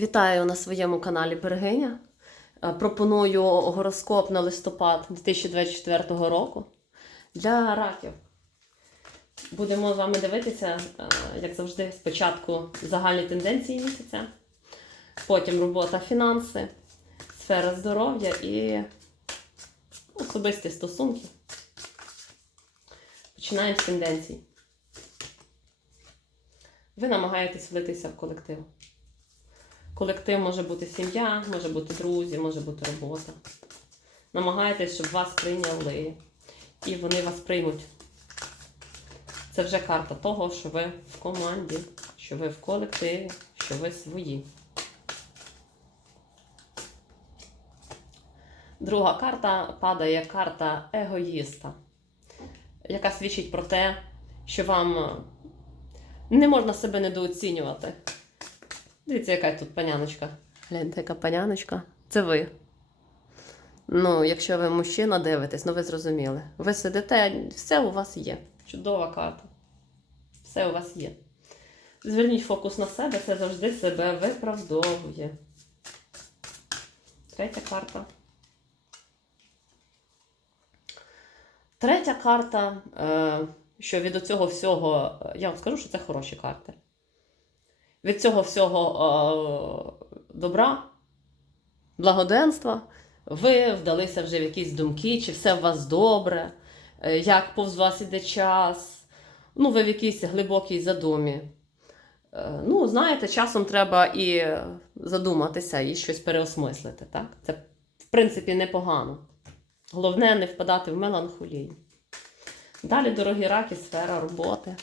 Вітаю на своєму каналі Берегиня. Е, Пропоную гороскоп на листопад 2024 року для раків. Будемо з вами дивитися, е, як завжди, спочатку загальні тенденції місяця, потім робота, фінанси, сфера здоров'я і особисті стосунки. Починаємо з тенденцій. Ви намагаєтесь влитися в колектив. Колектив може бути сім'я, може бути друзі, може бути робота. Намагайтесь, щоб вас прийняли. І вони вас приймуть. Це вже карта того, що ви в команді, що ви в колективі, що ви свої. Друга карта падає карта егоїста, яка свідчить про те, що вам не можна себе недооцінювати. Дивіться, яка тут паняночка. Гляньте, яка паняночка. Це ви. Ну, якщо ви мужчина дивитесь, ну ви зрозуміли. Ви сидите, все у вас є. Чудова карта. Все у вас є. Зверніть фокус на себе, це завжди себе виправдовує. Третя карта. Третя карта, е, що від цього всього, е, я вам скажу, що це хороші карти. Від цього всього е, добра, благоденства, ви вдалися вже в якісь думки, чи все у вас добре, е, як повз вас іде час. Ну, ви в якійсь глибокій задумі. Е, Ну, знаєте, часом треба і задуматися, і щось переосмислити. Так? Це, в принципі, непогано. Головне не впадати в меланхолію. Далі, дорогі раки, сфера роботи.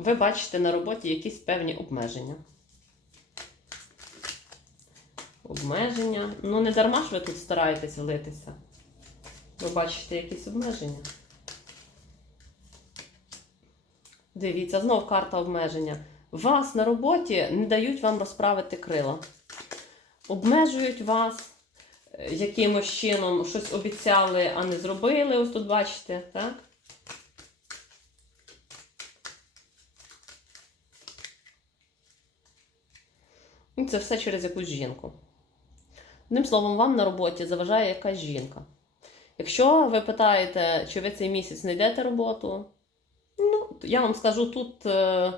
Ви бачите на роботі якісь певні обмеження. Обмеження. Ну, не дарма ж ви тут стараєтесь влитися. Ви бачите якісь обмеження. Дивіться, знов карта обмеження. Вас на роботі не дають вам розправити крила. Обмежують вас е, якимось чином, щось обіцяли, а не зробили. Ось тут бачите, так? І це все через якусь жінку. Одним словом, вам на роботі заважає якась жінка. Якщо ви питаєте, чи ви цей місяць знайдете роботу, ну, я вам скажу, тут, е,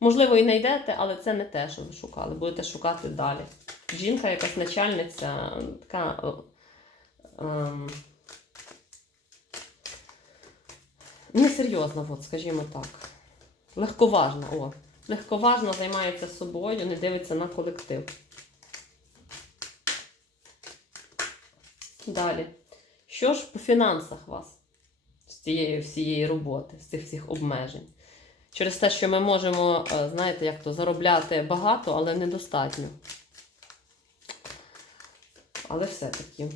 можливо, і знайдете, але це не те, що ви шукали. Будете шукати далі. Жінка, якась начальниця, така. е, ем, несерйозна, от, скажімо так. Легковажна. О. Легковажно займається собою, не дивиться на колектив. Далі. Що ж по фінансах вас з цієї всієї роботи, з цих всіх обмежень? Через те, що ми можемо, е, знаєте, як то заробляти багато, але недостатньо. Але все-таки.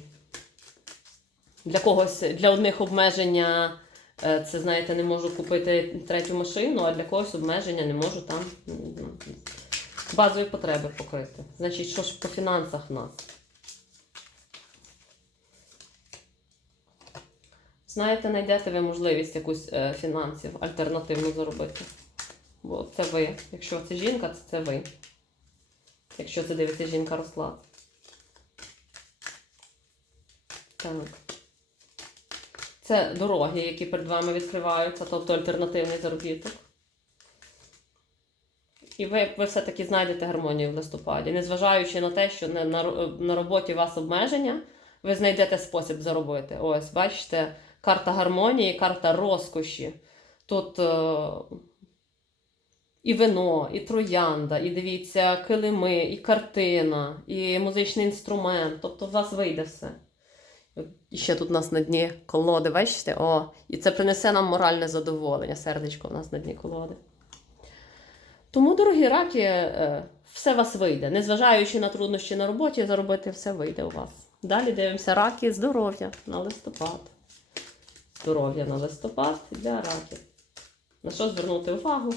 Для когось, для одних обмеження. Е, Це, знаєте, не можу купити третю машину, а для когось обмеження не можу там базові потреби покрити. Значить, що ж по фінансах в нас? Знаєте, знайдете ви можливість якусь е, фінансів альтернативно заробити. Бо це ви. Якщо це жінка, це, це ви. Якщо це дивиться жінка росла. Так. Це дороги, які перед вами відкриваються, тобто альтернативний заробіток. І ви, ви все-таки знайдете гармонію в листопаді. Незважаючи на те, що на, на, на роботі у вас обмеження, ви знайдете спосіб заробити. Ось, бачите, карта гармонії, карта розкоші. Тут е, і вино, і троянда, і дивіться, килими, і картина, і музичний інструмент. Тобто у вас вийде все. І ще тут у нас на дні колоди, бачите? О, і це принесе нам моральне задоволення. Сердечко у нас на дні колоди. Тому, дорогі раки, е, все вас вийде. Незважаючи на труднощі на роботі, заробити все вийде у вас. Далі дивимося раки, здоров'я на листопад. Здоров'я на листопад для раків. На що звернути увагу?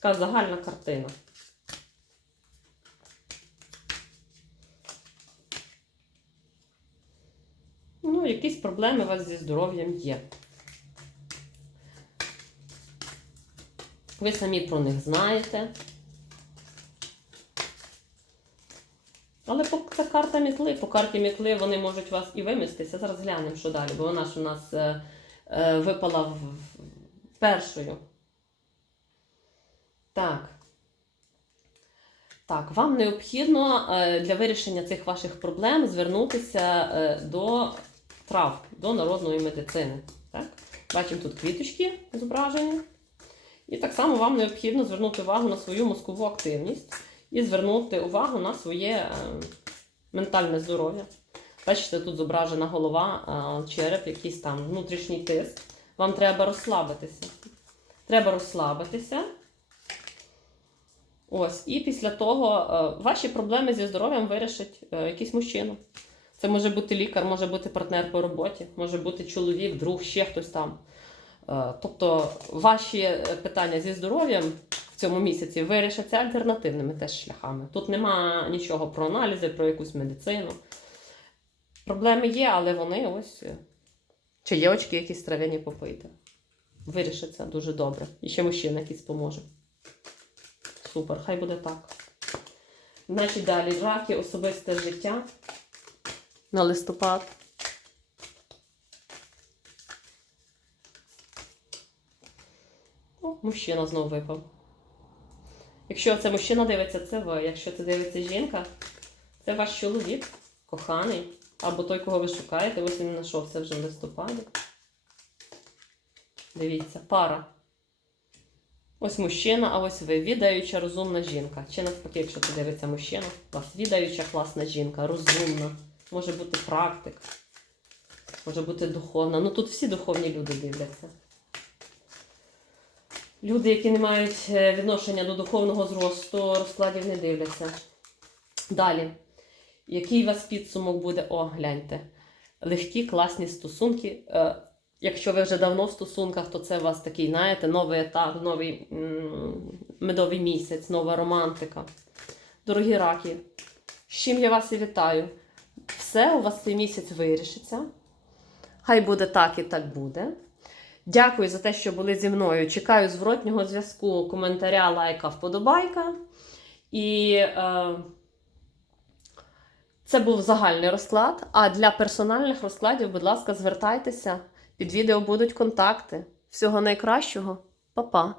Така загальна картина. Ну, якісь проблеми у вас зі здоров'ям є. Ви самі про них знаєте. Але по, це карта мітли. По карті мітли вони можуть вас і виміститися. Зараз глянемо, що далі, бо вона ж у нас е, е, випала в, в- першою. Так. Так, вам необхідно е, для вирішення цих ваших проблем звернутися е, до трав, до народної медицини. Так? Бачимо тут квіточки зображені. І так само вам необхідно звернути увагу на свою мозкову активність і звернути увагу на своє е, ментальне здоров'я. Бачите, тут зображена голова, е, череп, якийсь там внутрішній тиск. Вам треба розслабитися. Треба розслабитися. Ось, і після того е, ваші проблеми зі здоров'ям вирішить якийсь мужчина. Це може бути лікар, може бути партнер по роботі, може бути чоловік, друг, ще хтось там. Е, Тобто ваші е, питання зі здоров'ям в цьому місяці вирішаться альтернативними теж шляхами. Тут нема нічого про аналізи, про якусь медицину. Проблеми є, але вони ось. е, Чи є очки якісь трав'яні попити. Вирішиться дуже добре. І ще мужчина якийсь поможе. Супер, хай буде так. Значить, далі раки, особисте життя на листопад. О, мужчина знову випав. Якщо це мужчина дивиться, це ви. Якщо це дивиться жінка, це ваш чоловік, коханий. Або той, кого ви шукаєте, ось він знайшов це вже в листопаді. Дивіться, пара. Ось мужчина, а ось ви. Відаюча, розумна жінка. Чи навпаки, якщо це дивиться мужчина, у вас відаюча класна жінка, розумна. Може бути практик, може бути духовна. Ну тут всі духовні люди дивляться. Люди, які не мають е, відношення до духовного зросту, розкладів не дивляться. Далі. Який у вас підсумок буде? О, гляньте. Легкі, класні стосунки. Е, Якщо ви вже давно в стосунках, то це у вас такий, знаєте, новий етап, новий медовий місяць, нова романтика. Дорогі раки, з чим я вас і вітаю. Все у вас цей місяць вирішиться. Хай буде так і так буде. Дякую за те, що були зі мною. Чекаю зворотнього зв'язку, коментаря, лайка, вподобайка. І е, це був загальний розклад. А для персональних розкладів, будь ласка, звертайтеся. Під відео будуть контакти. Всього найкращого. Па-па!